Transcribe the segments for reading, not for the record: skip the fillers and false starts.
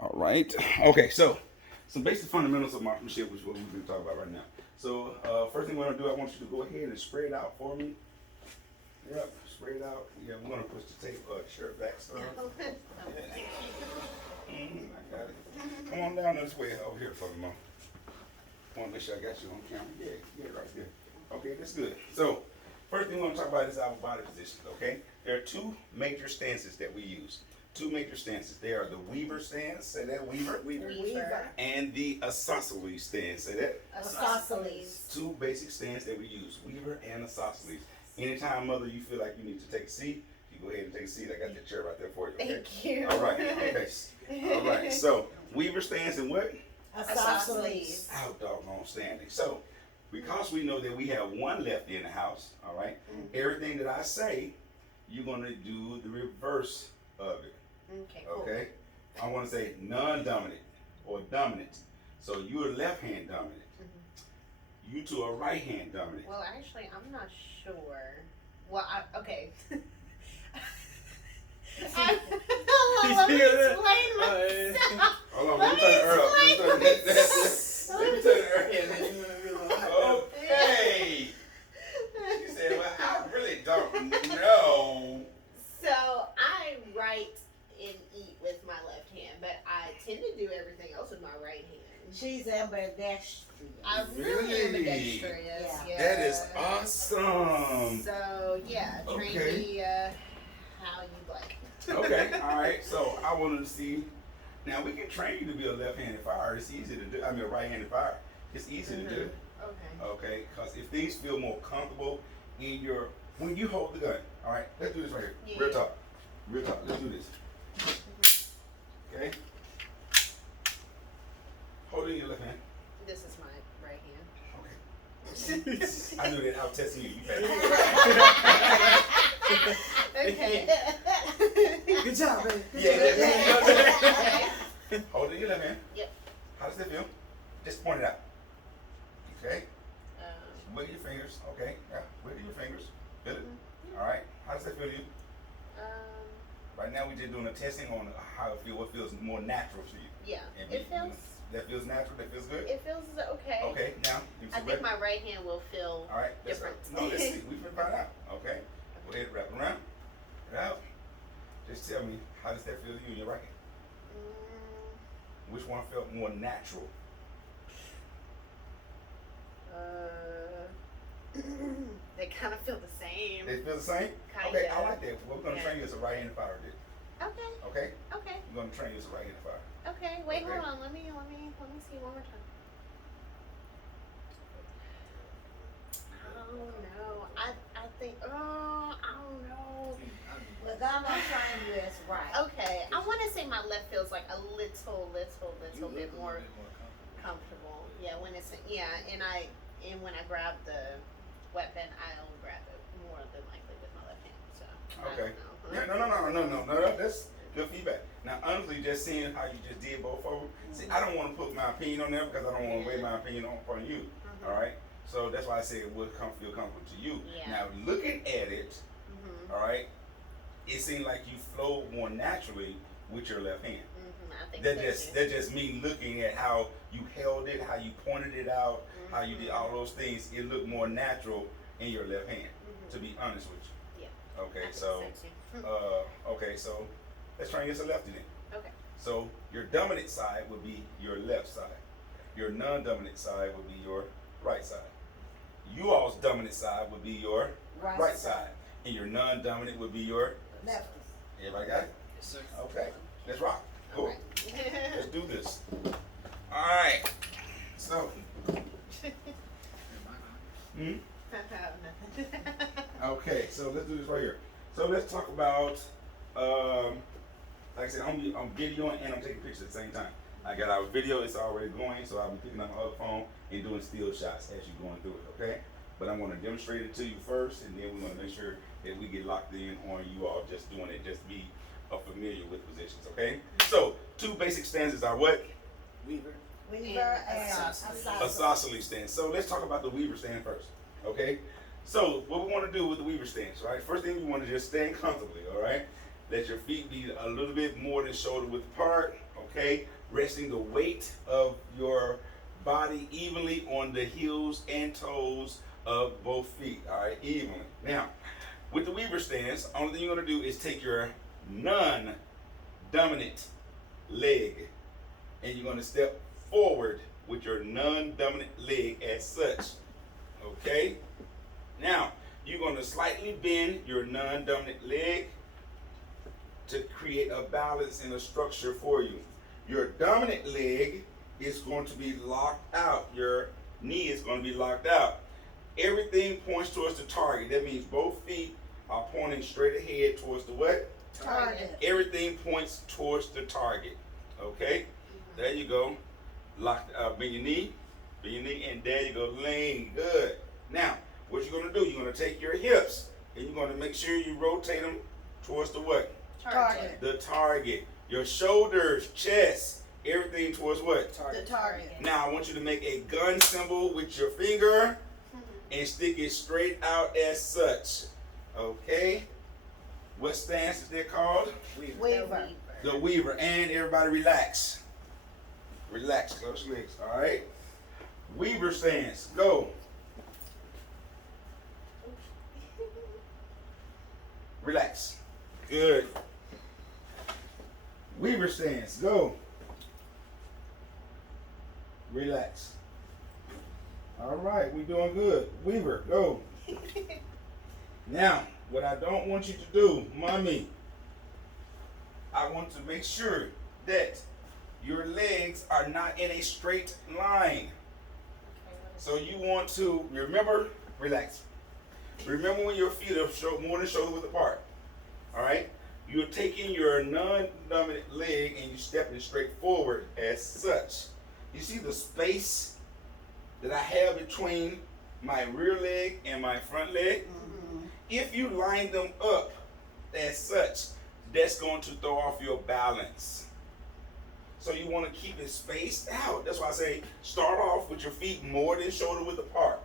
All right. Okay, so some basic fundamentals of marksmanship, which is what we're going to talk about right now. So first thing we're going to do, I want you to go ahead and spray it out for me. Yep, spray it out. Yeah, we're going to push the tape shirt back. So. Yeah. I got it. Come on down this way over here for me, Mom. I want to make sure I got you on camera. Yeah, right there. Okay, that's good. So first thing we want to talk about is our body positions, okay? There are two major stances that we use. Two major stances. They are the Weaver stance, say that, Weaver. Weaver. And the isosceles stance, say that. Isosceles. Two basic stances that we use, Weaver and isosceles. Anytime, mother, you feel like you need to take a seat, you go ahead and take a seat. I got that chair right there for you, okay? Thank you. All right, okay. All right, so Weaver stance and what? Isosceles. Out doggone standing. So, because we know that we have one lefty in the house, all right, everything that I say, you're going to do the reverse of it. Okay, cool. Okay? I want to say non-dominant or dominant. So you're left hand dominant. You two are right hand dominant. Well, actually, I'm not sure. Well, okay. Let me explain myself. Hold on, let me turn her up. Let me turn her up. Okay. She said, well, I really don't know. So I write and eat with my left hand, but I tend to do everything else with my right hand. She's ambidextrous. I really am ambidextrous. Yeah. That is awesome. So yeah, train Okay. me how you like. Okay, all right. So I wanted to see. Now we can train you to be a left-handed fire. It's easy to do. I mean, a right-handed fire. It's easy to do. Okay. Okay, because if things feel more comfortable in your when you hold the gun. All right, let's do this right here. Yeah. Real talk. Real talk. Let's do this. Okay. Hold it in your left hand. This is my right hand. Okay. I knew that. I was testing you. You Okay. Good job, baby. Yeah. Hold it in your left hand. Yep. How does that feel? Just point it out. Okay. Um, Wiggle your fingers. Okay. Yeah. Wiggle your fingers. Feel it. All right. How does that feel to you? um, Right now, we're just doing a testing on how it feels. What feels more natural to you? yeah. And It feels. That feels natural. That feels good. It feels okay. Okay. Now, you I see think what- my right hand will feel All right. Let's different. No, let's see. We can find out. Okay. Go ahead. Wrap it around. Wrap it out. Just tell me how does that feel to you in your right hand? Mm, Which one felt more natural? they kind of feel the same. They feel the same? Kinda. Okay, I like that. We're going to Yeah. train you as a right-handed fire. Okay. Okay? Okay. We're going to train you as a right-handed fire. Okay. Wait. Okay. Hold on. Let me see one more time. I don't know. I think. Oh, I don't know. Well, I'm not trying you as right. Okay. I want to say my left feels like a little bit more comfortable. Yeah. When it's and when I grab the weapon, I'll grab it more than likely with my left hand. So. Okay. I don't know. Yeah, no. That's good feedback. Now, honestly, just seeing how you just did both of them. See, I don't want to put my opinion on there because I don't want to weigh my opinion on front of you. All right? So that's why I said it would feel comfortable to you. Yeah. Now, looking at it, Mhm. all right, it seemed like you flowed more naturally with your left hand. I think That so just too. that just me looking at how you held it, how you pointed it out, how you did all those things. It looked more natural in your left hand. To be honest with you. Yeah. I Okay, think so too. so let's try and get a lefty then. Okay. So your dominant side would be your left side. Your non-dominant side would be your right side. You all's dominant side would be your right side, and your non-dominant would be your Left. Everybody got it? Yes, sir. Okay, let's rock. Cool. Alright. Let's do this. All right. So, okay, so let's do this right here. So let's talk about, like I said, I'm videoing and I'm taking pictures at the same time. I got our video, it's already going, so I'll be picking up my other phone and doing still shots as you're going through it, okay? But I'm gonna demonstrate it to you first, and then we're gonna make sure that we get locked in on you all just doing it, just be familiar with positions, okay? So, two basic stances are what? Weaver. Weaver and Isosceles. Isosceles stance. So let's talk about the Weaver stand first, okay? So what we want to do with the Weaver stance, right? First thing we want to just stand comfortably, all right? Let your feet be a little bit more than shoulder width apart, okay? Resting the weight of your body evenly on the heels and toes of both feet, all right, evenly. Now, with the Weaver stance, only thing you're gonna do is take your non-dominant leg and you're gonna step forward with your non-dominant leg as such, okay? Now, you're gonna slightly bend your non-dominant leg to create a balance and a structure for you. Your dominant leg is going to be locked out. Your knee is going to be locked out. Everything points towards the target. That means both feet are pointing straight ahead towards the what? Target. Everything points towards the target. Okay? There you go. Lock, bend your knee, and there you go. Lean. Good. Now, what you're going to do, you're going to take your hips and you're going to make sure you rotate them towards the what? Target. The target. Your shoulders, chest, everything towards what? The target. Now I want you to make a gun symbol with your finger and stick it straight out as such. Okay? What stance is that called? Weaver. The Weaver. And everybody relax. Relax, close your legs. Alright? Weaver stance. Go. Relax. Good. Weaver stance. Go. Relax. All right, we're doing good. Weaver, go. Now, what I don't want you to do, mommy, I want to make sure that your legs are not in a straight line. So you want to, remember, relax. Remember when your feet are more than shoulder width apart. All right? You're taking your non-dominant leg and you're stepping straight forward as such. You see the space that I have between my rear leg and my front leg? Mm-hmm. If you line them up as such, that's going to throw off your balance. So you want to keep it spaced out. That's why I say start off with your feet more than shoulder width apart.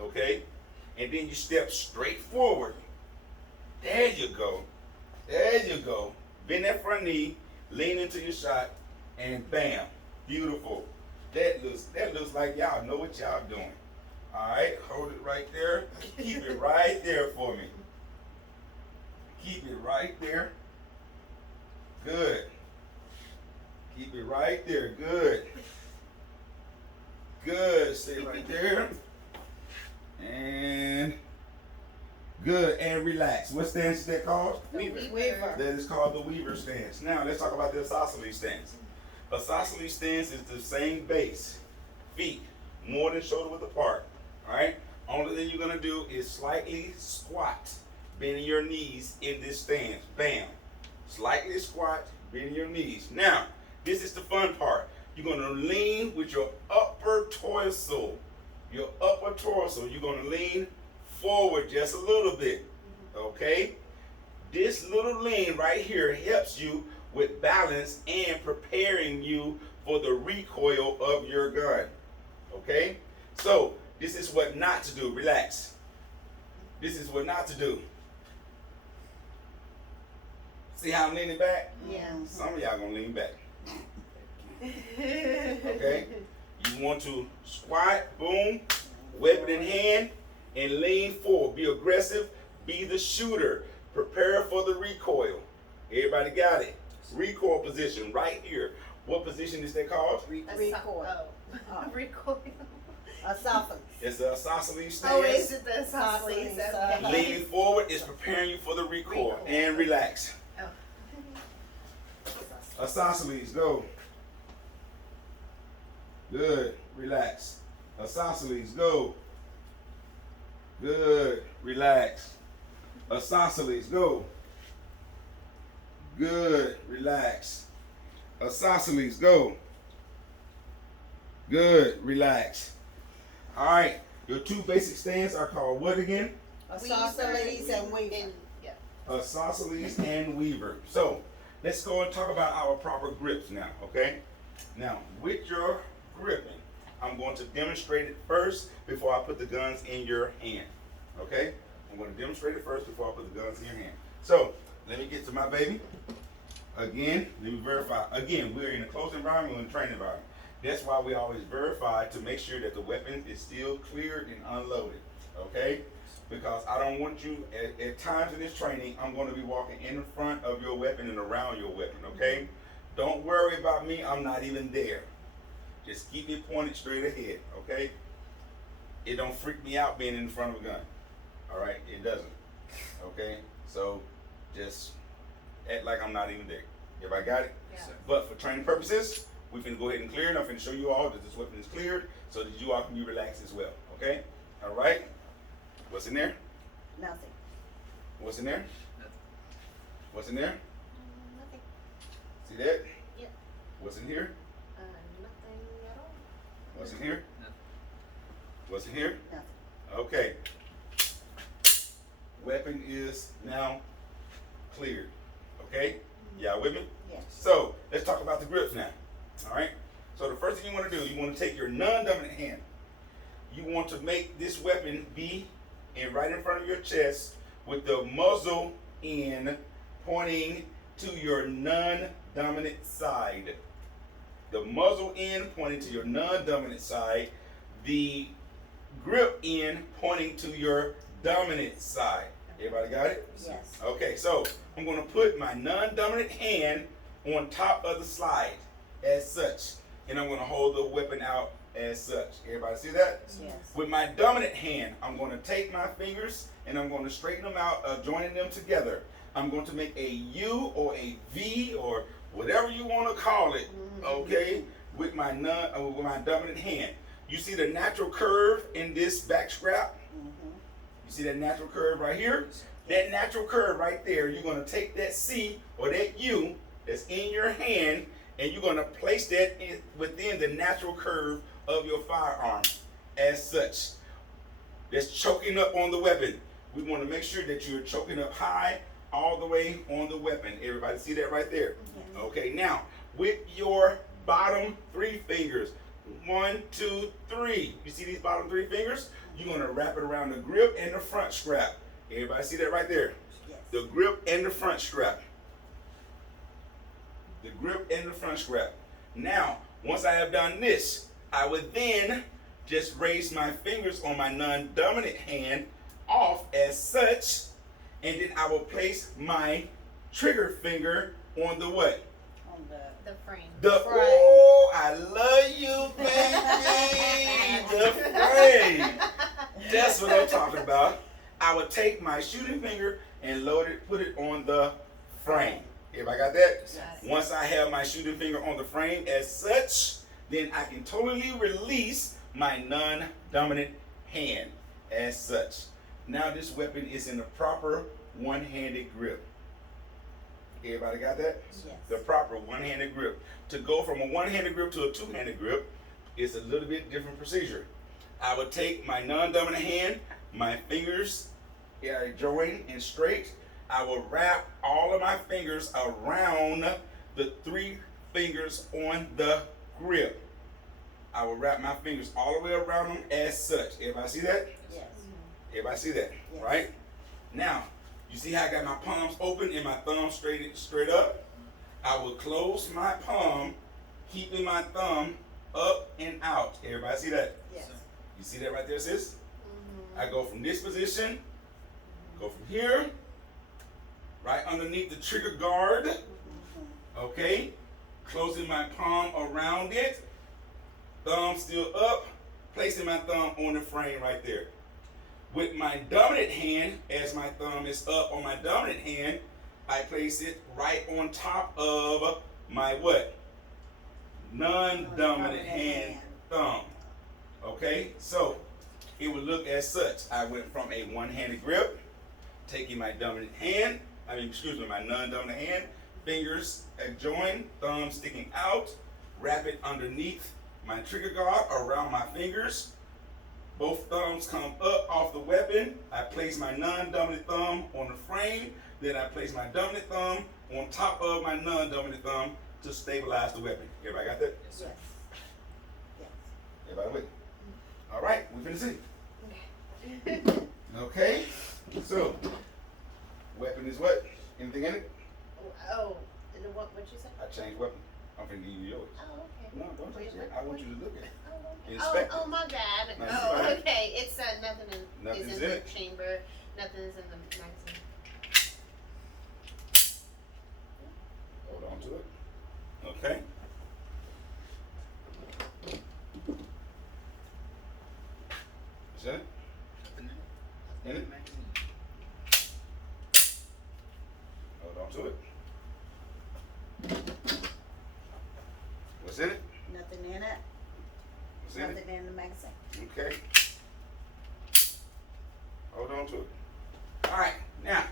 Okay? And then you step straight forward. There you go. There you go. Bend that front knee, lean into your shot, and bam. Beautiful. That looks like y'all know what y'all doing. All right, hold it right there. Keep it right there for me. Keep it right there. Good. Keep it right there. Good. Good. Stay right there. And good. And relax. What stance is that called? Weaver. That is called the Weaver stance. Now let's talk about the isosceles stance. Isosceles stance is the same base. Feet more than shoulder width apart. Alright? Only thing you're gonna do is slightly squat, bending your knees in this stance. Bam. Slightly squat, bending your knees. Now, this is the fun part. You're gonna lean with your upper torso. Your upper torso. You're gonna lean forward just a little bit. Okay? This little lean right here helps you with balance and preparing you for the recoil of your gun. Okay? So, this is what not to do. Relax. This is what not to do. See how I'm leaning back? Yeah. Some of y'all gonna lean back. Okay? You want to squat, boom, weapon in hand, and lean forward. Be aggressive. Be the shooter. Prepare for the recoil. Everybody got it? Recoil position right here. What position is that called? Recoil. Oh. Recoil. Esophagus. It's the isosceles stance. Oh, is it the isosceles? Isosceles, Okay. Leaning forward is preparing you for the recoil. Recoil. And relax. Oh. Isosceles, go. Good. Relax. Isosceles, go. Good. Relax. Isosceles, go. Good. Relax. Isosceles, go. Good. Relax. All right. Your two basic stances are called what again? Isosceles and Weaver. Yeah. Isosceles and Weaver. So let's go and talk about our proper grips now, okay? Now, with your gripping, I'm going to demonstrate it first before I put the guns in your hand, okay? I'm going to demonstrate it first before I put the guns in your hand. So let me get to my baby. Again, let me verify. Again, we're in a closed environment, we're in a training environment. That's why we always verify to make sure that the weapon is still cleared and unloaded. Okay? Because I don't want you, at times in this training, I'm going to be walking in front of your weapon and around your weapon. Okay? Don't worry about me, I'm not even there. Just keep it pointed straight ahead. Okay? It don't freak me out being in front of a gun. Alright? It doesn't. Okay? So, just act like I'm not even there. Everybody got it? Yeah. But for training purposes, we can go ahead and clear it. I'm going to show you all that this weapon is cleared so that you all can be relaxed as well. Okay? All right? What's in there? Nothing. What's in there? Nothing. What's in there? Nothing. See that? Yep. What's in here? Nothing at all. What's in here? Nothing. What's in here? Nothing. Okay. Weapon is now cleared. Okay? Y'all with me? Yes. So, let's talk about the grips now. Alright? So, the first thing you want to do, you want to take your non-dominant hand. You want to make this weapon be right in front of your chest with the muzzle end pointing to your non-dominant side. The muzzle end pointing to your non-dominant side. The grip end pointing to your dominant side. Everybody got it? Yes. Okay, so I'm going to put my non-dominant hand on top of the slide as such. And I'm going to hold the weapon out as such. Everybody see that? Yes. With my dominant hand, I'm going to take my fingers and I'm going to straighten them out, joining them together. I'm going to make a U or a V or whatever you want to call it, okay, with my dominant hand. You see the natural curve in this back strap? You see that natural curve right here? That natural curve right there, you're going to take that C or that U that's in your hand and you're going to place that within the natural curve of your firearm as such. That's choking up on the weapon. We want to make sure that you're choking up high all the way on the weapon. Everybody see that right there? Yes. Okay, now with your bottom 3 fingers, 1, 2, 3. You see these bottom 3 fingers? You're going to wrap it around the grip and the front strap. Everybody see that right there? Yes. The grip and the front strap. The grip and the front strap. Now, once I have done this, I would then just raise my fingers on my non-dominant hand off as such, and then I will place my trigger finger on the what? On the The frame. The frame. ooh, I love you, baby. The frame. That's what I'm talking about. I would take my shooting finger and put it on the frame. Everybody got that? Yes. Once I have my shooting finger on the frame as such, then I can totally release my non-dominant hand as such. Now this weapon is in the proper one-handed grip. Everybody got that? Yes. The proper one-handed grip. To go from a one-handed grip to a two-handed grip is a little bit different procedure. I would take my non-dominant hand, my fingers are joined and straight. I will wrap all of my fingers around the 3 fingers on the grip. I will wrap my fingers all the way around them as such. Everybody see that? Yes. Everybody see that? Yes. Right? Now, you see how I got my palms open and my thumb straight up? I will close my palm, keeping my thumb up and out. Everybody see that? Yes. You see that right there, sis? I go from this position, go from here, right underneath the trigger guard, okay? Closing my palm around it, thumb still up, placing my thumb on the frame right there. With my dominant hand, as my thumb is up on my dominant hand, I place it right on top of my what? Non-dominant hand thumb. Okay, so it would look as such. I went from a one-handed grip, taking my dominant hand, my non-dominant hand, fingers joined, thumb sticking out, wrap it underneath my trigger guard around my fingers. Both thumbs come up off the weapon. I place my non-dominant thumb on the frame. Then I place my dominant thumb on top of my non-dominant thumb to stabilize the weapon. Everybody got that? Yes, sir. Yes. Everybody with me? All right, we finna see. Okay, so weapon is what? Anything in it? Oh, What'd you say? I changed weapon. I'm finna give you yours. Oh, okay. No, don't touch Wait, it. what- I want you to look at it. Oh, okay. Inspect Oh, it. my bad. No, it's Oh, fine. okay. It's nothing is Nothing's in in the it. chamber. Nothing's in the magazine. Hold on to it. Okay. Is that it? In it? Hold on to it. What's in it? Nothing in it, What's in it? nothing in the magazine. Okay. Hold on to it. All right. Now,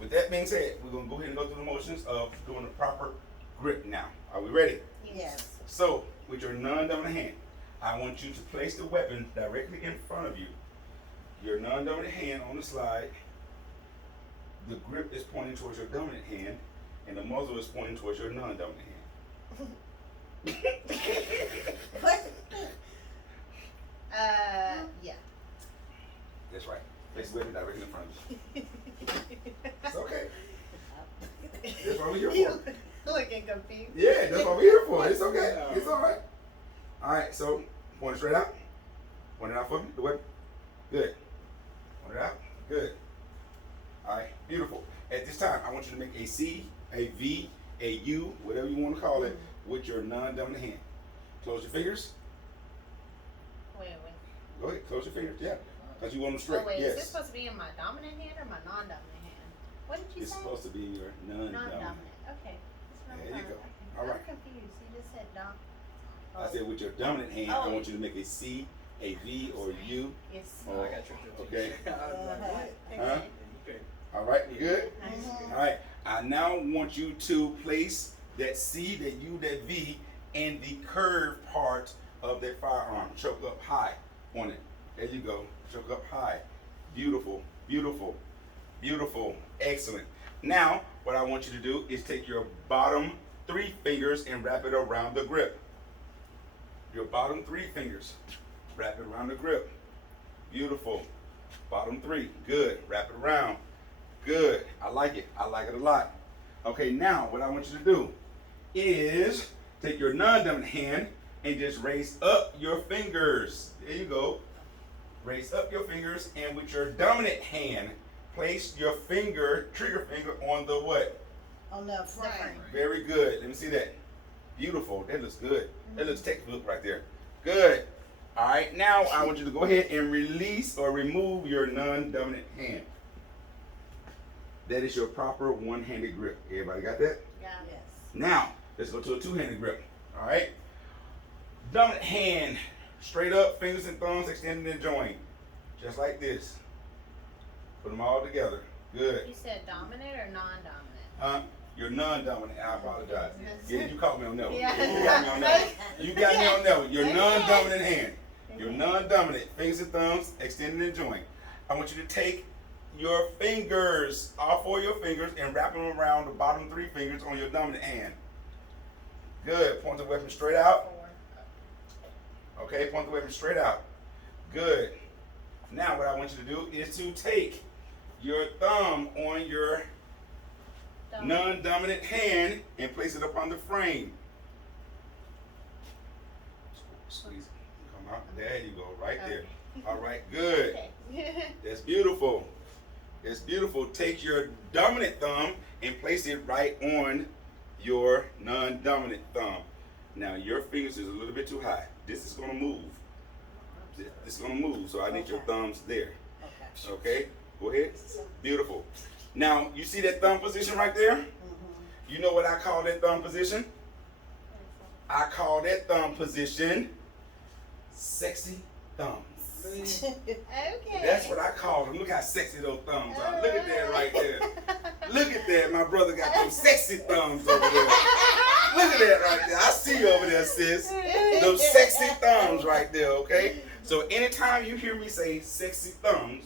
with that being said, we're gonna go ahead and go through the motions of doing the proper grip now. Are we ready? Yes. So, with your non-dominant hand, I want you to place the weapon directly in front of you. Your non-dominant hand on the slide. The grip is pointing towards your dominant hand, and the muzzle is pointing towards your non-dominant hand. What? Yeah. That's right. Place the weapon directly in front of you. It's okay. That's what we're here You for. looking confused. Yeah, that's what we're here for. It's okay. It's all right. All right, so point it straight out. Point it out for me. The weapon. Good. Point it out. Good. All right, beautiful. At this time, I want you to make a C, a V, a U, whatever you want to call it, with your non-dominant hand. Close your fingers. Wait. Go ahead. Close your fingers. Yeah. Because you want them straight. Oh, wait. Yes. Is this supposed to be in my dominant hand or my non-dominant hand? What did you It's say? supposed to be in your non-dominant. Non-dominant. Okay. That's what I'm There you trying to- go. okay. All right. I'm confused. You just said dom. I said with your dominant hand, I Oh. want you to make a C, a V, or U. Yes. Oh, I got tricked up. okay. I was like, what? Huh? Okay. All right, you good? Mhm. All right. I now want you to place that C, that U, that V in the curved part of that firearm. Choke up high on it. There you go. Choke up high. Beautiful, beautiful, beautiful. Excellent. Now, what I want you to do is take your bottom 3 fingers and wrap it around the grip. Your bottom 3 fingers. Wrap it around the grip. Beautiful. Bottom 3. Good. Wrap it around. Good. I like it. I like it a lot. Okay, now what I want you to do is take your non-dominant hand and just raise up your fingers. There you go. Raise up your fingers, and with your dominant hand, place your finger, trigger finger, on the what? On the front. Very good. Let me see that. Beautiful. That looks good. That looks textbook right there. Good. All right. Now I want you to go ahead and release or remove your non-dominant hand. That is your proper one-handed grip. Everybody got that? Got it. Yes. Now let's go to a two-handed grip. All right. Dominant hand, straight up, fingers and thumbs extended and joined, just like this. Put them all together. Good. You said dominant or non-dominant? Huh? You're non-dominant. I apologize. Yes. Yeah, you caught me on that one. Yeah. You got me on that one. You got me on that one. Your Okay. non-dominant hand. Your non-dominant, fingers and thumbs extended and joined. I want you to take your fingers, all 4 of your fingers, and wrap them around the bottom 3 fingers on your dominant hand. Good. Point the weapon straight out. 4. Okay, point the weapon straight out. Good. Now what I want you to do is to take your thumb on your non-dominant hand and place it up on the frame. Squeeze it. Come out. There you go. Right there. All right. Good. Okay. That's beautiful. That's beautiful. Take your dominant thumb and place it right on your non-dominant thumb. Now your fingers is a little bit too high. This is going to move. This is going to move. So I need your Okay. thumbs there. Okay. Okay. Go ahead. Beautiful. Now you see that thumb position right there? Mm-hmm. You know what I call that thumb position? I call that thumb position sexy thumbs. Okay. That's what I call them. Look how sexy those thumbs are. Look at that right there. Look at that. My brother got those sexy thumbs over there. Look at that right there. I see you over there, sis. Those sexy thumbs right there, okay? So anytime you hear me say sexy thumbs,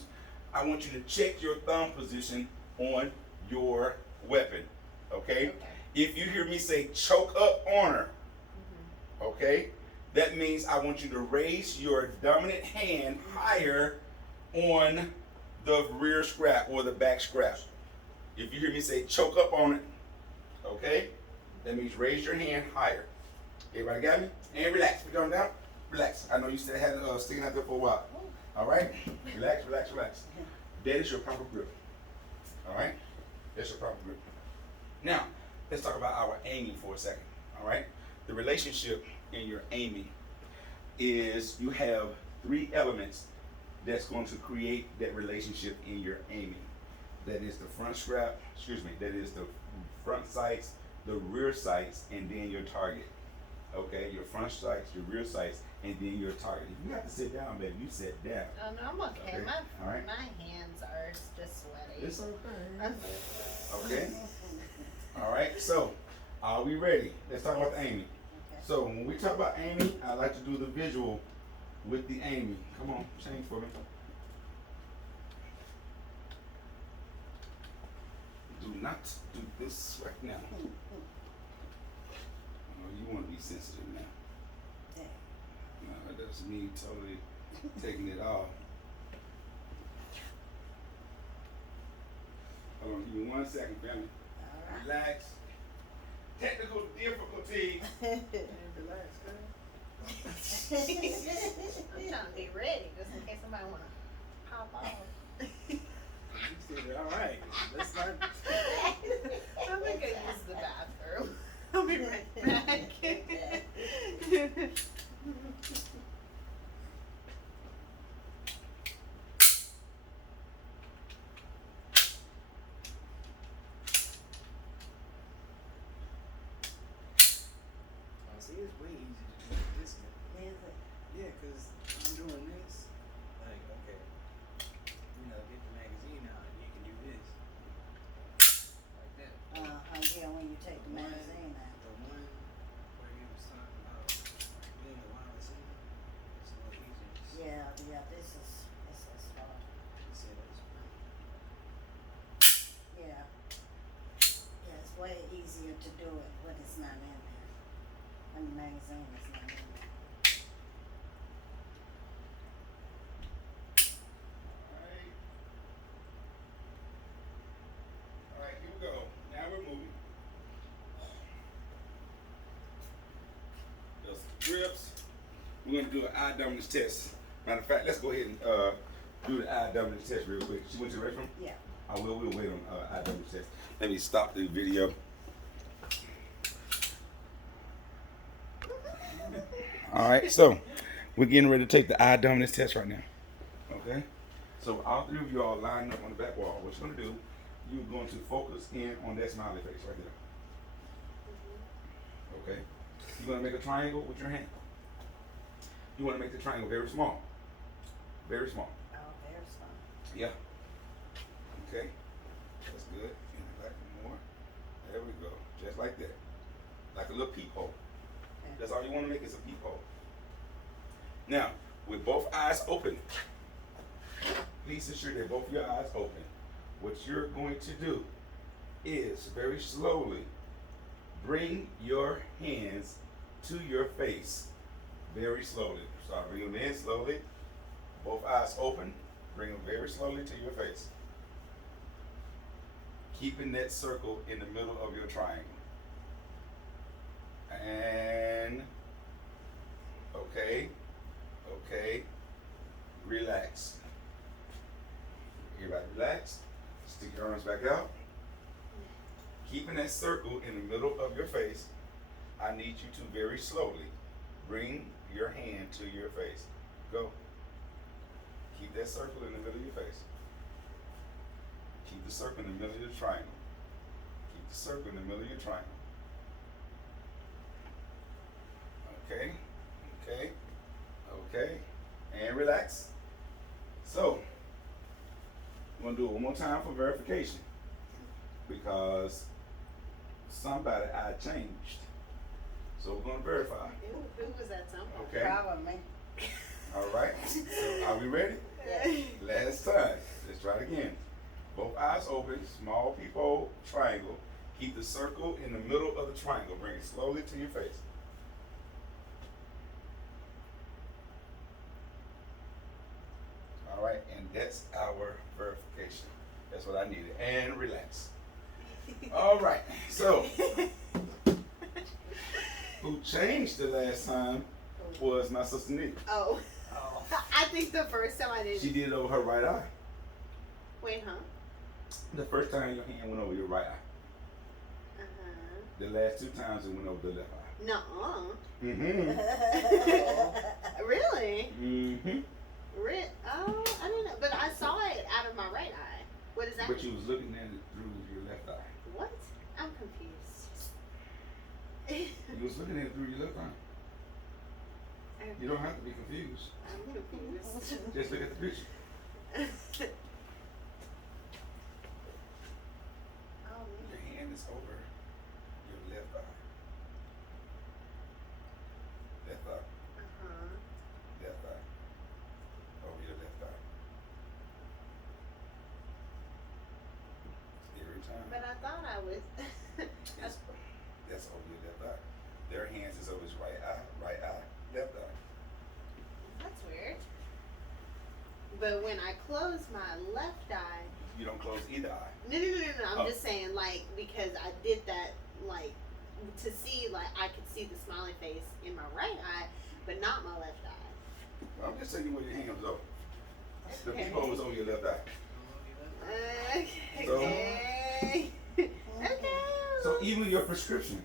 I want you to check your thumb position on your weapon, okay? If you hear me say choke up on her, okay, that means I want you to raise your dominant hand higher on the rear scrap or the back scrap. If you hear me say choke up on it, okay, That means raise your hand higher. Everybody got me? And relax. Put your arm down. Relax. I know you still had it sticking out there for a while. All right? Relax, relax, relax. That is your proper grip. All right? That's your proper grip. Now, let's talk about our aiming for a second. All right? The relationship in your aiming is you have 3 elements that's going to create that relationship in your aiming. That is the front strap, that is the front sights, the rear sights, and then your target. Okay, your front sights, your rear sights, and then your target. If you have to sit down, baby, you sit down. Oh no, I'm okay. Okay. My All right. my hands are just sweaty. It's okay. Okay. All right. So, are we ready? Let's talk about the aiming. Okay. So, when we talk about aiming, I like to do the visual with the aiming. Come on, change for me. Do not do this right now. Oh, you want to be sensitive now. Yeah. No, that's me totally taking it off. Hold on, give me 1 second, family. All right. Relax. Technical difficulties. I'm trying to be ready just in case somebody wanna pop off. You said, all right, let's not. I'm gonna go use the bathroom. I'll be right back. Oh, see, it's way easier to do it this way. Is it? Yeah, because I'm doing this. Like, okay, get the magazine out and you can do this. Like that. Yeah, when you take the magazine out. The one where he was talking about being the wireless in, it's a little easier. Yeah, this is hard. He said it's pretty. Yeah. Yeah, it's way easier to do it when it's not in there. When the magazine is not in there. All right, here we go. Now we're moving. Those grips. We're gonna do an eye dominance test. Matter of fact, let's go ahead and do the eye dominance test real quick. She went to the restroom? Yeah. We'll wait on eye dominance test. Let me stop the video. All right, so we're getting ready to take the eye dominance test right now. Okay? So all 3 of you all lined up on the back wall. What you're gonna do, you're going to focus in on that smiley face right there. Okay? You're gonna make a triangle with your hand. You wanna make the triangle very small. Very small. Oh, there's some. Yeah. Okay. That's good. And back more. There we go. Just like that. Like a little peephole. That's all you want to make is a peephole. Now, with both eyes open, please ensure that both your eyes open. What you're going to do is very slowly bring your hands to your face. Very slowly. Start bringing them in slowly. Both eyes open. Bring them very slowly to your face. Keeping that circle in the middle of your triangle. And okay, relax. Everybody relax. Stick your arms back out. Keeping that circle in the middle of your face, I need you to very slowly bring your hand to your face. Go. Keep that circle in the middle of your face. Keep the circle in the middle of your triangle. Keep the circle in the middle of your triangle. Okay, and relax. So, I'm gonna do it one more time for verification because somebody I changed. So we're gonna verify. Who was that somebody? Okay. Probably. All right. So are we ready? Yeah. Last time. Let's try it again. Both eyes open, small peephole, triangle. Keep the circle in the middle of the triangle. Bring it slowly to your face. All right, and that's our verification. That's what I needed. And relax. All right, so Who changed the last time was my sister Nick. Oh, Oh. I think the first time I did. She did it over her right eye. Wait, huh? The first time your hand went over your right eye. The last 2 times it went over the left eye. Nuh-uh. Mm-hmm. Really? Mm-hmm. Oh, I didn't know. But I saw it out of my right eye. What does that But mean? you was looking at it through your left eye. What? I'm confused. You was looking at it through your left eye. You don't have to be confused. I'm confused. Just look at the picture. Oh, Your man. hand is over your left eye. Left eye. Uh-huh. Left eye. Over your left eye. Every time. But I thought I was. That's over your left eye. Their hands is over his right eye, left eye. That's weird. But when I close my left eye, You don't close either eye. no. I'm Oh. just saying, like, because I did that, like, to see, like, I could see the smiley face in my right eye, but not my left eye. I'm just telling you where your hand was over. The Okay. peephole was over your left eye. Okay. So- Okay. Okay. So even your prescription,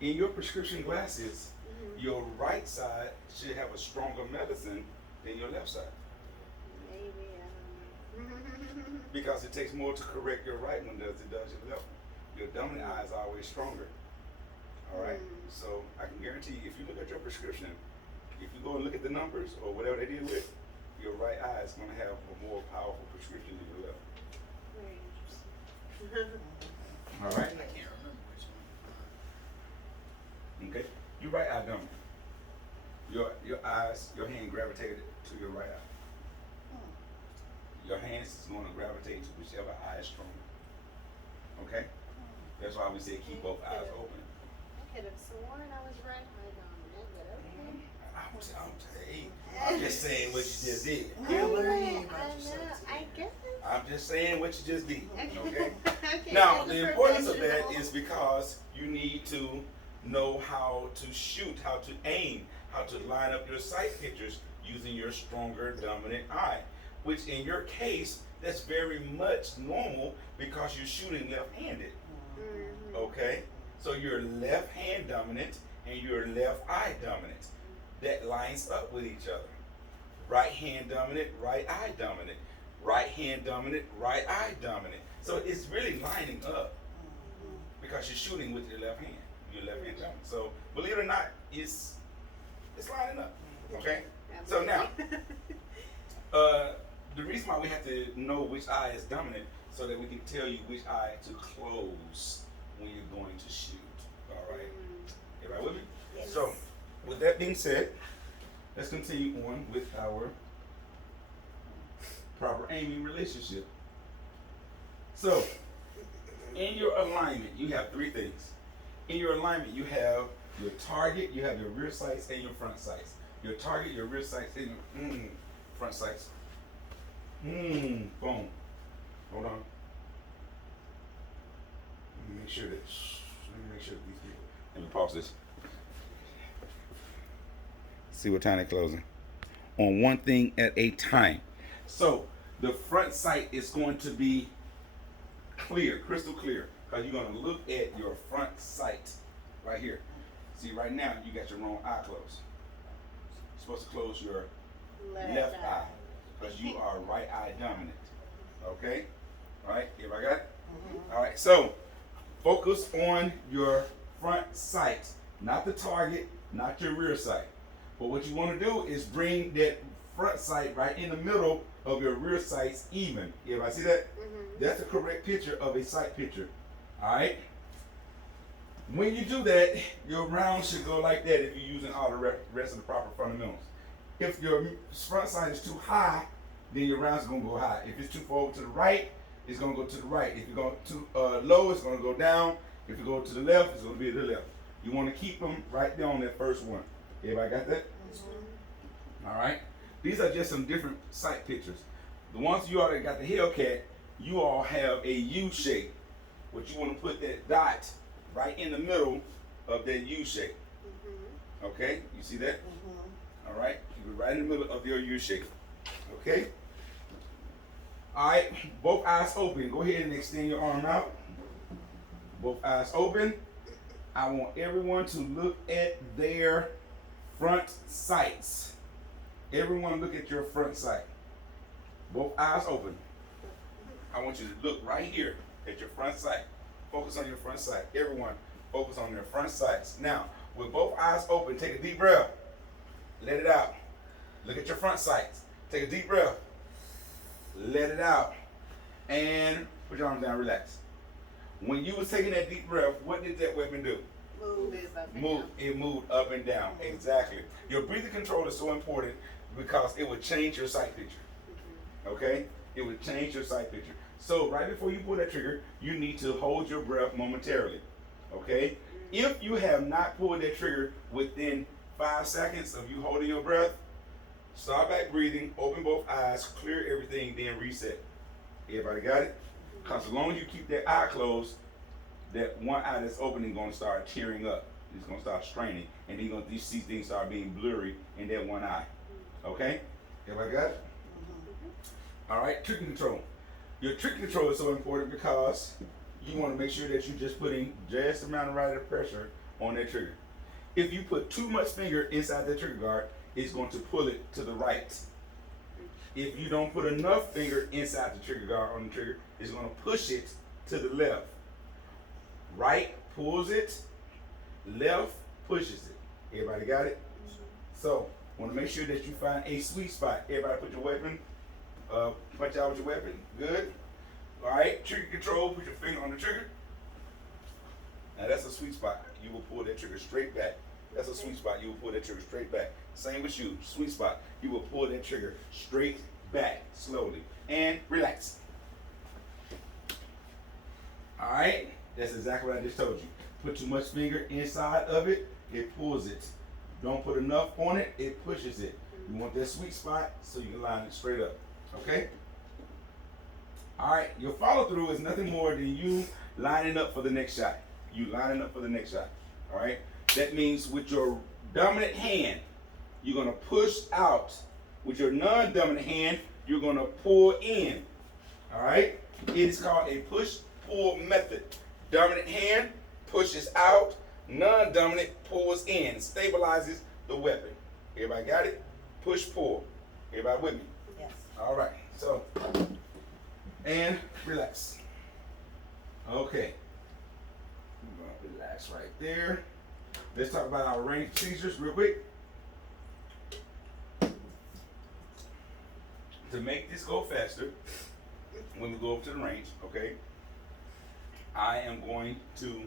in your prescription glasses, Mhm. your right side should have a stronger medicine than your left side. Maybe, I don't know. Because it takes more to correct your right one than it does your left one. Your dominant eye is always stronger. Alright? Mm. So I can guarantee you, if you look at your prescription, if you go and look at the numbers or whatever they deal with, your right eye is going to have a more powerful prescription than your left. Very interesting. Alright? I can't remember which one. Okay? Your right eye dominant. Your eyes, your hand gravitated to your right eye. Your hands is going to gravitate to whichever eye is stronger. Okay? That's why we say keep both eyes open. I could have sworn I was right eye dominant, but okay. I'm just saying what you just did. Can't learn I anything about yourself know, I guess. I'm just saying what you just did. Okay? Okay, Now, as a the importance of that professional. is because you need to know how to shoot, how to aim, how to line up your sight pictures using your stronger dominant eye. Which in your case, that's very much normal because you're shooting left-handed. Mhm. Okay? So you're left hand dominant and you're left eye dominant. That lines up with each other. Right hand dominant, right eye dominant. Right hand dominant, right eye dominant. So it's really lining up because you're shooting with your left hand. Your left hand dominant. So believe it or not, it's lining up. Okay? So now, the reason why we have to know which eye is dominant so that we can tell you which eye to close when you're going to shoot. All right? Everybody with me? Yes. So, with that being said, let's continue on with our proper aiming relationship. So, in your alignment, you have 3 things. In your alignment, you have your target, you have your rear sights, and your front sights. Your target, your rear sights, and your front sights. Boom. Hold on. Let me make sure that these people. Let me pause this. See what time they're closing. On one thing at a time. So the front sight is going to be clear, crystal clear, because you're going to look at your front sight right here. See, right now you got your wrong eye closed. You're supposed to close your left eye because you are right eye dominant. Okay? All right, everybody got it? All right, so focus on your front sight, not the target, not your rear sight. But what you want to do is bring that front sight right in the middle of your rear sights even. Everybody see that? That's the correct picture of a sight picture. All right? When you do that, your round should go like that if you're using all the rest of the proper fundamentals. If your front sight is too high, then your round's going to go high. If it's too far over to the right, it's going to go to the right. If you go too low, it's going to go down. If you go to the left, it's going to be to the left. You want to keep them right there on that first one. Everybody got that? All right. These are just some different sight pictures. The ones you already got the Hellcat, you all have a U shape. What you want to put that dot right in the middle of that U shape. Mhm. Okay, you see that? Mhm. All right, keep it right in the middle of your U shape. Okay. All right, both eyes open. Go ahead and extend your arm out. Both eyes open. I want everyone to look at their front sights. Everyone look at your front sight. Both eyes open. I want you to look right here at your front sight. Focus on your front sight. Everyone, focus on their front sights. Now, with both eyes open, take a deep breath. Let it out. Look at your front sights. Take a deep breath. Let it out. And put your arms down, relax. When you was taking that deep breath, what did that weapon do? Move up and Move. down. It moved up and down. Exactly. Your breathing control is so important because it would change your sight picture. Okay? It would change your sight picture. So right before you pull that trigger, you need to hold your breath momentarily. Okay? If you have not pulled that trigger within 5 seconds of you holding your breath, start back breathing, open both eyes, clear everything, then reset. Everybody got it? Because as long as you keep that eye closed, that one eye that's opening is going to start tearing up. It's going to start straining. And then you're going to see things start being blurry in that one eye. Okay? Everybody got it? All right, trigger control. Your trigger control is so important because you want to make sure that you're just putting just the amount of right of pressure on that trigger. If you put too much finger inside the trigger guard, it's going to pull it to the right. If you don't put enough finger inside the trigger guard on the trigger, it's going to push it to the left. Right pulls it, left pushes it. Everybody got it? So, want to make sure that you find a sweet spot. Everybody put your weapon, punch out with your weapon. Good. All right, trigger control, put your finger on the trigger. Now that's a sweet spot. You will pull that trigger straight back. That's a sweet spot. You will pull that trigger straight back. Same with you, sweet spot. You will pull that trigger straight back, slowly. And relax. All right, that's exactly what I just told you. Put too much finger inside of it, it pulls it. Don't put enough on it, it pushes it. You want that sweet spot so you can line it straight up. Okay? All right, your follow through is nothing more than you lining up for the next shot. You lining up for the next shot. All right? That means with your dominant hand, you're going to push out. With your non-dominant hand, you're going to pull in. All right? It is called a push-pull method. Dominant hand pushes out. Non-dominant pulls in. Stabilizes the weapon. Everybody got it? Push-pull. Everybody with me? Yes. All right. So, and relax. Okay. We're going to relax right there. Let's talk about our range procedures real quick. To make this go faster, when we go up to the range, okay, I am going to